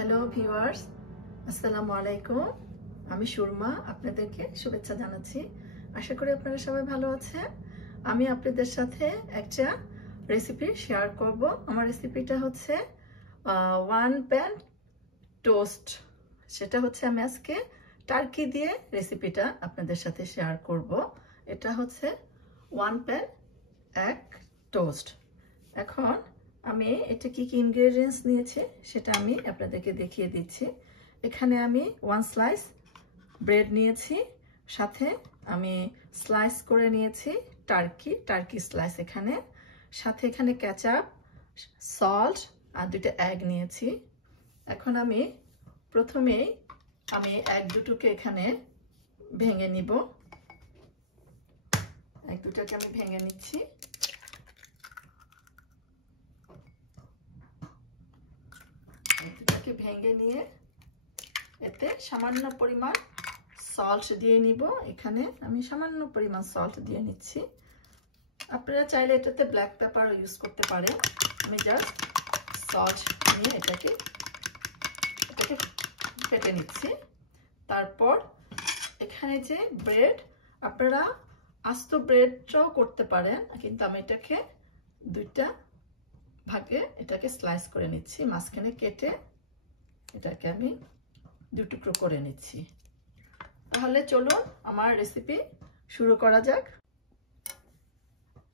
Hello viewers, আসসালামু আলাইকুম। আমি সুরমা, আপনাদেরকে শুভেচ্ছা জানাচ্ছি। আশা করি আপনারা সবাই ভালো আছেন। আমি আপনাদের সাথে একটা রেসিপি শেয়ার করব। আমার রেসিপিটা হচ্ছে ওয়ান প্যান টোস্ট। সেটা হচ্ছে আমি আজকে টার্কি দিয়ে রেসিপিটা আপনাদের সাথে শেয়ার করব। এটা হচ্ছে ওয়ান প্যান এক টোস্ট। এখন আমি এটা কি ইনগ্রেডিয়েন্টস নিয়েছি সেটা আমি আপনাদেরকে দেখিয়ে দিচ্ছি। এখানে আমি 1 স্লাইস ব্রেড নিয়েছি, সাথে আমি স্লাইস করে নিয়েছি টার্কি স্লাইস, সাথে এখানে কেচাপ, সল্ট আর 2টা এগ নিয়েছি। এখন আমি প্রথমেই এগ দুটোকে এখানে ভেঙে নিব। এগ দুটোকে আমি ভেঙে নিচ্ছি। এটাকে ভেঙে নিয়ে এতে সামান্য পরিমাণ সল্ট দিয়ে নিব। এখানে আমি সামান্য পরিমাণ সল্ট দিয়ে নিচ্ছি। আপনারা চাইলে এটাতে ব্ল্যাক পেপার ইউজ করতে পারেন। আমি জাস্ট সল্ট নিয়ে এটাকে ফেটে নিচ্ছি। তারপর এখানে যে ব্রেড, আপনারা আস্ত ব্রেডটাও করতে পারেন, কিন্তু আমি এটাকে 2টা ভাগে এটাকে স্লাইস করে নিচ্ছি। মাঝখানে কেটে এটাকে আমি 2 টুকরো করে নিচ্ছি। তাহলে চলুন আমার রেসিপি শুরু করা যাক।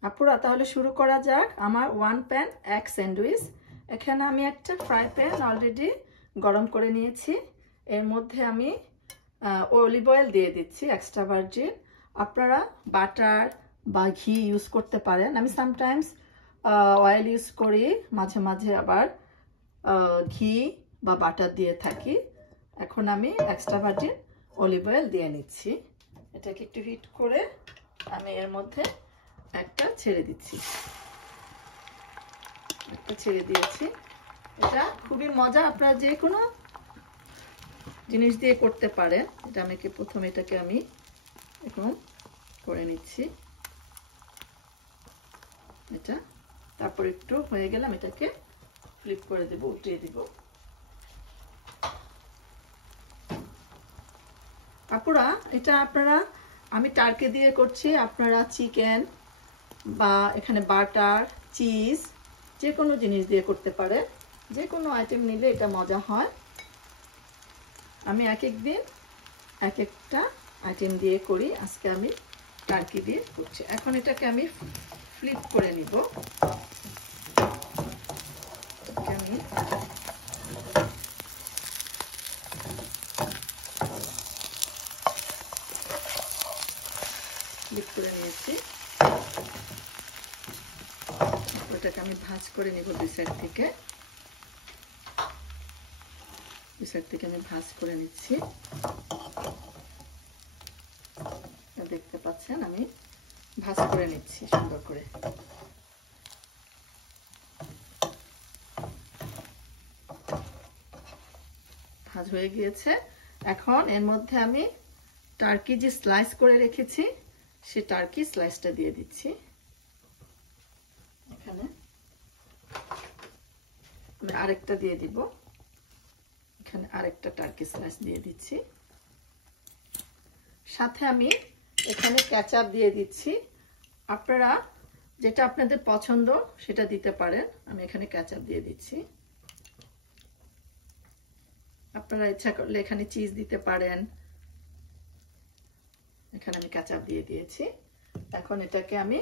আপুরা, তাহলে শুরু করা যাক আমার ওয়ান প্যান এক স্যান্ডউইচ। এখানে আমি একটা ফ্রাই প্যান অলরেডি গরম করে নিয়েছি। এর মধ্যে আমি অলিভ অয়েল দিয়ে দিচ্ছি, এক্সট্রা ভার্জিন। আপনারা বাটার বা ঘি ইউজ করতে পারেন। আমি সামটাইমস অয়েল ইউজ করি, মাঝে মাঝে আবার ঘি বা বাটার দিয়ে থাকি। এখন আমি এক্সট্রা ভার্জিন অলিভ অয়েল দিয়ে নিচ্ছি। এটাকে একটু হিট করে আমি এর মধ্যে একটা ছেড়ে দিচ্ছি। এটা খুবই মজা, আপনারা যে কোনো জিনিস দিয়ে করতে পারেন। এটা প্রথমে এটাকে আমি এখন করে নিচ্ছি। এটা তারপর একটু হয়ে গেলাম, এটাকে ফ্লিপ করে দেব, উল্টিয়ে দিব। আপুরা, এটা আমি টার্কি দিয়ে করছি, আপনারা চিকেন বা এখানে বাটার, চিজ, যে কোনো জিনিস দিয়ে করতে পারে। যে কোনো আইটেম নিলে এটা মজা হয়। আমি এক এক দিন এক একটা আইটেম দিয়ে করি, আজকে আমি টার্কি দিয়ে করছি। এখন এটাকে আমি ফ্লিপ করে নিব। আমি ফ্লিপ করে নিয়েছি। ওটাকে আমি ভাঁজ করে নিব দুই সাইড থেকে আমি ভাঁজ করে নিচ্ছি। দেখতে পাচ্ছেন আমি ভাঁজ করে নিচ্ছি সুন্দর করে। ভাঁজ হয়ে গিয়েছে। এখন এর মধ্যে আমি টার্কি যে স্লাইস করে রেখেছি সে টার্কি স্লাইসটা দিয়ে দিচ্ছি। এখানে আমি আরেকটা দিয়ে দিব। এখানে আরেকটা টার্কি স্লাইস দিয়ে দিচ্ছি। সাথে আমি এখানে কেচাপ দিয়ে দিচ্ছি। আপনারা যেটা আপনাদের পছন্দ সেটা দিতে পারেন। আমি এখানে কেচাপ দিয়ে দিচ্ছি। আপনারা ইচ্ছা করলে এখানে চিজ দিতে পারেন। এখানে আমি কেচাপ দিয়ে দিয়েছি। এখন এটাকে আমি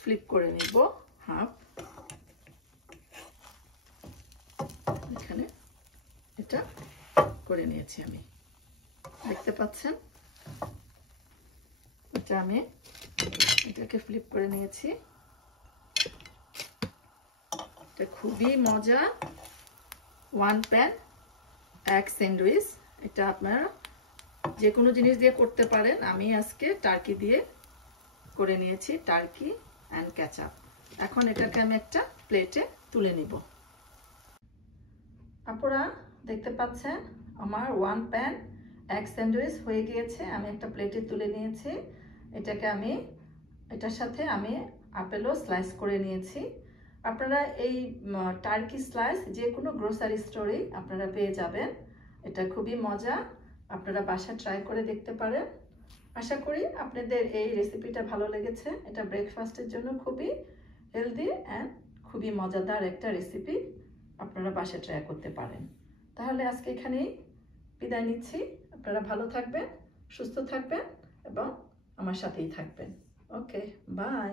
ফ্লিপ করে নিব হাফ। এখানে এটা করে নিয়েছি আমি, দেখতে পাচ্ছেন। আমি এটাকে ফ্লিপ করে নিয়েছি। এটা খুবই মজা ওয়ান প্যান এক স্যান্ডউইচ। এটা আপনারা যে কোনো জিনিস দিয়ে করতে পারেন। আমি আজকে টার্কি দিয়ে করে নিয়েছি, টার্কি অ্যান্ড কেচাপ। এখন এটাকে আমি একটা প্লেটে তুলে নিব। আপনারা দেখতে পাচ্ছেন আমার ওয়ান প্যান এক স্যান্ডউইচ হয়ে গিয়েছে। আমি একটা প্লেটে তুলে নিয়েছি। এটার সাথে আমি আপেলও স্লাইস করে নিয়েছি। আপনারা এই টার্কি স্লাইস যে কোনো গ্রোসারি স্টোরেই আপনারা পেয়ে যাবেন। এটা খুবই মজা, আপনারা বাসা ট্রাই করে দেখতে পারেন। আশা করি আপনাদের এই রেসিপিটা ভালো লেগেছে। এটা ব্রেকফাস্টের জন্য খুবই হেলদি অ্যান্ড খুবই মজাদার একটা রেসিপি, আপনারা বাসা ট্রাই করতে পারেন। তাহলে আজকে এখানেই বিদায় নিচ্ছি। আপনারা ভালো থাকবেন, সুস্থ থাকবেন এবং আমার সাথেই থাকবেন। ওকে, বাই।